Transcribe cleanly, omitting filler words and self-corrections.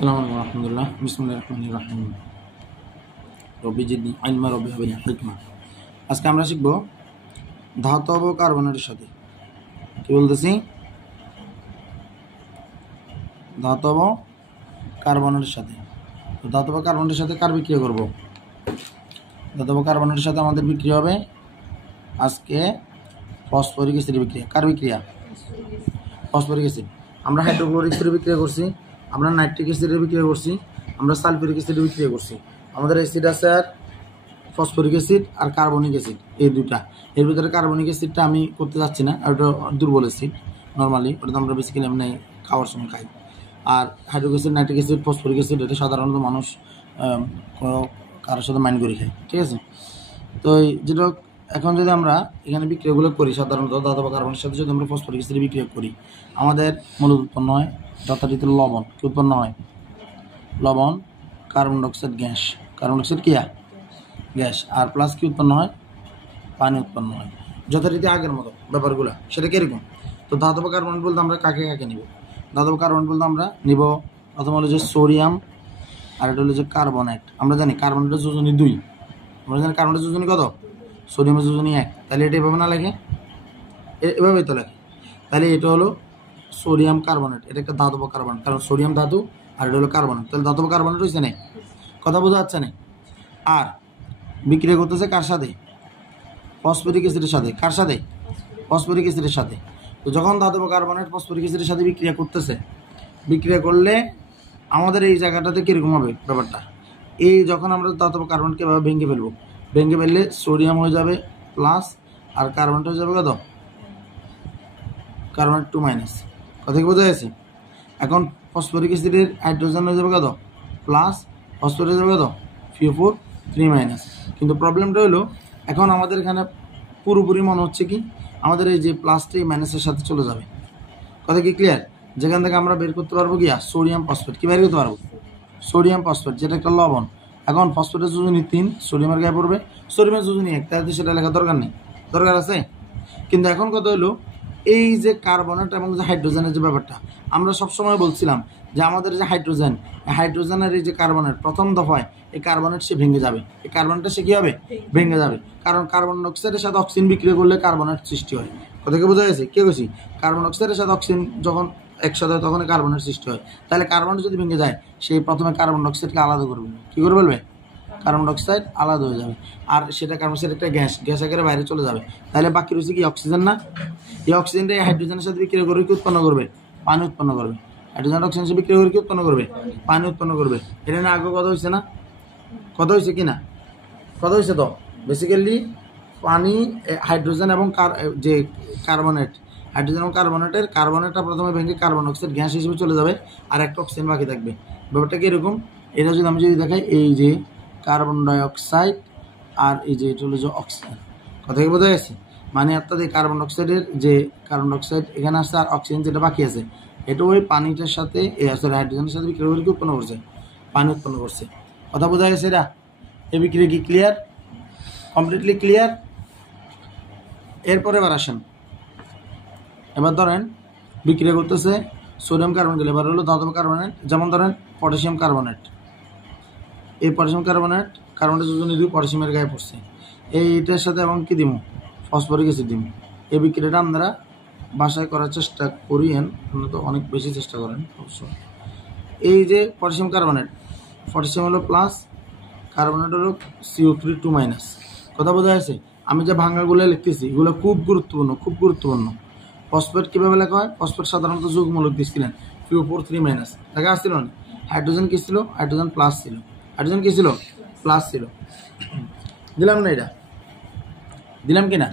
আসসালামু আলাইকুম রহমতুল্লাহ বিসমিল্লাহির রহমানির রহিম রব্বি জিদনি ইলমা রব্বি হাবলি হিকমা। আজকে আমরা শিখব ধাতব কার্বনেটের সাথে কি বলতেছি ধাতব কার্বনেটের সাথে। তো ধাতব কার্বনেটের সাথে কার বিক্রিয়া করব? ধাতব কার্বনেটের সাথে আমাদের বিক্রিয়া হবে আজকে ফসফরিক অ্যাসিডের বিক্রিয়া। কার বিক্রিয়া? Phosphoric acid. আমরা হাইড্রোক্লোরিক অ্যাসিডের বিক্রিয়া করছি, আমরা নাইট্রিক অ্যাসিডের বিক্রিয়া করছি, আমরা সালফিউরিক অ্যাসিডের বিক্রিয়া করছি। আমাদের অ্যাসিড আছে আর ফসফরিক অ্যাসিড আর কার্বনিক অ্যাসিড, এই দুটা। এর ভিতরে কার্বনিক অ্যাসিডটা আমি করতে যাচ্ছি না, আর ওটা দুর্বল অ্যাসিড নর্মালি, ওটা তো আমরা বেসিক্যালি এমনি খাওয়ার সময় খাই। আর hydrochloric acid, nitric acid, phosphoric acid এটা সাধারণত মানুষ কারোর সাথে মাইন্ড করে খায়, ঠিক আছে? তো যেটা এখন যদি আমরা এখানে বিক্রিয়াগুলো করি, সাধারণত ধাতব কার্বনের সাথে যদি আমরা ফসফরিক অ্যাসিডের বিক্রিয়া করি, আমাদের মূলত উৎপন্ন হয় যথারীতি লবণ। কি উৎপন্ন হয়? লবণ, carbon dioxide gas, carbon dioxide কি গ্যাস, আর প্লাস কি উৎপন্ন হয়? পানি উৎপন্ন হয় যথারীতি আগের মতো ব্যাপারগুলো। সেটা কিরকম? তো ধাতব কার্বনেট বলতে আমরা কাকে কাকে নিব? ধাতব কার্বনেট বলতে আমরা নিব প্রথম হলো যে সোডিয়াম, আর এটা হলো যে কার্বনেট। আমরা জানি কার্বনেটের যোজনী 2, আমরা জানি কার্বনেটের যোজনী কত? সোডিয়ামের যোজনী 1। তাহলে এটা এভাবে না লাগে, এভাবেই তো লাগে। তাহলে এটা হলো সোডিয়াম কার্বনেট, এটা একটা ধাতব কার্বনেট, কারণ সোডিয়াম ধাতু আর এটা হলো কার্বনেট। তাহলে ধাতব কার্বনেট হয়েছে না, কথা বোঝা যাচ্ছে না? আর বিক্রিয়া করতেছে কার সাথে? ফসফরিক অ্যাসিডের সাথে। কার সাথে? ফসফরিক অ্যাসিডের সাথে। তো যখন ধাতব কার্বনেট ফসফরিক অ্যাসিডের সাথে বিক্রিয়া করতেছে, বিক্রিয়া করলে আমাদের এই জায়গাটাতে কীরকম হবে ব্যাপারটা? এই যখন আমরা ধাতব কার্বনেটকে এভাবে ভেঙে ফেলবো, ভেঙে ফেললে সোডিয়াম হয়ে যাবে প্লাস, আর কার্বনটা হয়ে যাবে কত? Carbonate 2 minus. কথা কি বোঝা গেছে? এখন ফসফরিক অ্যাসিডের হাইড্রোজেন হয়ে যাবে কত? প্লাস, ফসফরিক হয়ে যাবে কত? CO4 3 minus. কিন্তু প্রবলেমটা হলো এখন আমাদের এখানে পুরোপুরি মনে হচ্ছে কি আমাদের এই যে প্লাসটা এই মাইনাসের সাথে চলে যাবে। কথা কি ক্লিয়ার? যেখান থেকে আমরা বের করতে পারবো কি সোডিয়াম ফসফেট। কি বের করতে পারবো? সোডিয়াম ফসফেট, যেটা একটা লবণ। এখন ফসফেটের যোজনী 3, সোডিয়ামের গায়ে পড়বে, সোডিয়ামের যোজনী 1, তাই সেটা লেখা দরকার নেই, দরকার আছে? কিন্তু এখন কথা হলো এই যে কার্বনেট এবং যে হাইড্রোজেনের যে ব্যাপারটা, আমরা সবসময় বলছিলাম যে আমাদের যে হাইড্রোজেন, হাইড্রোজেনের এই যে কার্বনেট প্রথম দফায় এই কার্বনেট সে ভেঙে যাবে, এই কার্বনেটটা সে কী হবে? ভেঙে যাবে। কারণ কার্বন অক্সাইডের সাথে অক্সিজেন বিক্রিয়া করলে কার্বনেট সৃষ্টি হয়। কথাকে বোঝা গেছে? কে বলছি? কার্বন অক্সাইডের সাথে অক্সিজেন যখন একসাথে হয় তখন কার্বনের সৃষ্টি হয়। তাহলে কার্বনটা যদি ভেঙে যায়, সেই প্রথমে কার্বন ডাইঅক্সাইডকে আলাদা করবে। কী করে বলবে? কার্বন ডাইঅক্সাইড আলাদা হয়ে যাবে, আর সেটা কার্বন ডাইঅক্সাইড একটা গ্যাস, গ্যাস আকারে বাইরে চলে যাবে। তাহলে বাকি রয়েছে কি? অক্সিজেন না? এই অক্সিজেনটা এই হাইড্রোজেনের সাথে বিক্রিয়া করে কি উৎপন্ন করবে? পানি উৎপন্ন করবে। হাইড্রোজেন অক্সিজেনের সাথে বিক্রিয়া করে কি উৎপন্ন করবে? পানি উৎপন্ন করবে। এটা না আগে কথা হয়েছে না? কথা হয়েছে কি না? কথা হয়েছে তো। বেসিক্যালি পানি, হাইড্রোজেন এবং যে কার্বনেট, হাইড্রোজেন এবং কার্বনেটটা প্রথমে ভেঙে কার্বন ডাইঅক্সাইড গ্যাস হিসেবে চলে যাবে, আর একটা অক্সিজেন বাকি থাকবে। ব্যাপারটা কি এরকম? এটা যদি আমি দেখাই, এই যে কার্বন ডাইঅক্সাইড আর এই যে এটা হলো যে অক্সিজেন। কথা কি বোঝা গেছে? মানে অর্থাৎ এই কার্বন ডাইঅক্সাইডের যে কার্বন ডাইঅক্সাইড এখানে আসছে, আর অক্সিজেন যেটা বাকি আছে এটা ওই পানিটার সাথে হাইড্রোজেনের সাথে বিক্রিয়া করে কি উৎপন্ন করছে? পানি উৎপন্ন করছে। কথা বোঝা গেছে? এটা এই বিক্রিয়া কি ক্লিয়ার? Completely clear? এরপরে এবার আসেন, এবার ধরেন বিক্রিয়া করতেছে সোডিয়াম কার্বনেট, এবার হলো ধাতব কার্বনেট। যেমন ধরেন পটাশিয়াম কার্বনেট, এই পটাশিয়াম কার্বনেট, কার্বনেটের যোজনী 2 পটাশিয়ামের গায়ে পড়ছে, এইটার সাথে এবং কি দিব? ফসফরিক অ্যাসিড দিব। এই বিক্রিয়াটা আপনারা বাসায় করার চেষ্টা করিয়েন, আপনারা তো অনেক বেশি চেষ্টা করেন অবশ্যই। এই যে পটাশিয়াম কার্বনেট, পটাশিয়াম হলো প্লাস, কার্বনেট হলো CO3 2 মাইনাস। কথা বোঝা গেছে? আমি যে ভাঙাগুলো লিখতেছি এগুলো খুব গুরুত্বপূর্ণ, খুব গুরুত্বপূর্ণ। ফসফেট কীভাবে লেখা হয়? ফসফেট সাধারণত যৌগমূলক দিচ্ছিলেন, CO4 3 মাইনাস লেখা আসছিল না। হাইড্রোজেন কী ছিল? হাইড্রোজেন প্লাস ছিল। হাইড্রোজেন কী ছিল? প্লাস ছিল। দিলাম না? এটা দিলাম কি না?